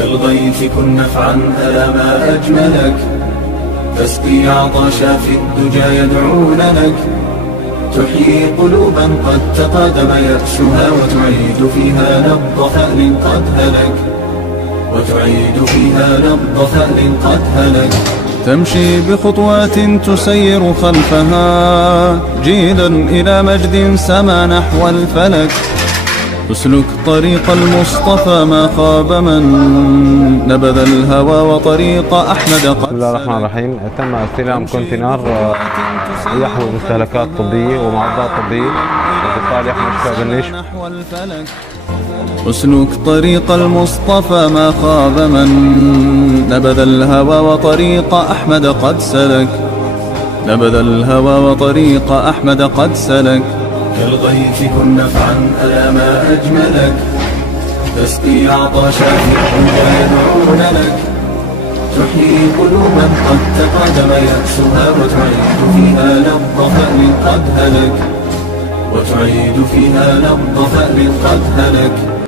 كالغيث كن نفعا ألا ما أجملك، تسقي عطشا في الدجى يدعون لك، تحيي قلوبا قد تقادم يأسها، وتعيد فيها نبض ثأر قد هلك، وتعيد فيها نبض ثأر قد هلك. تمشي بخطوات تسير خلفها جيلا إلى مجد سما نحو الفلك، اسلك طريق المصطفى ما خاب من نبذ الهوى وطريق أحمد قد. بسم الله الرحمن الرحيم. تم استلام كونتينر يحوي مستهلكات طبية ومعدات طبية وبالتالي يحمل شفاء بالنشف. اسلك طريق المصطفى ما خاب من نبذ الهوى وطريق أحمد قد سلك، نبذ الهوى وطريق أحمد قد سلك. كالغيث كن نفعا ألا ما أجملك، تسقي عطشا في الدجى يدعون لك، تحيي قلوبا قد تقادم يأسها، وتعيد فيها نبض ثأر قد هلك، وتعيد فيها نبض ثأر قد هلك.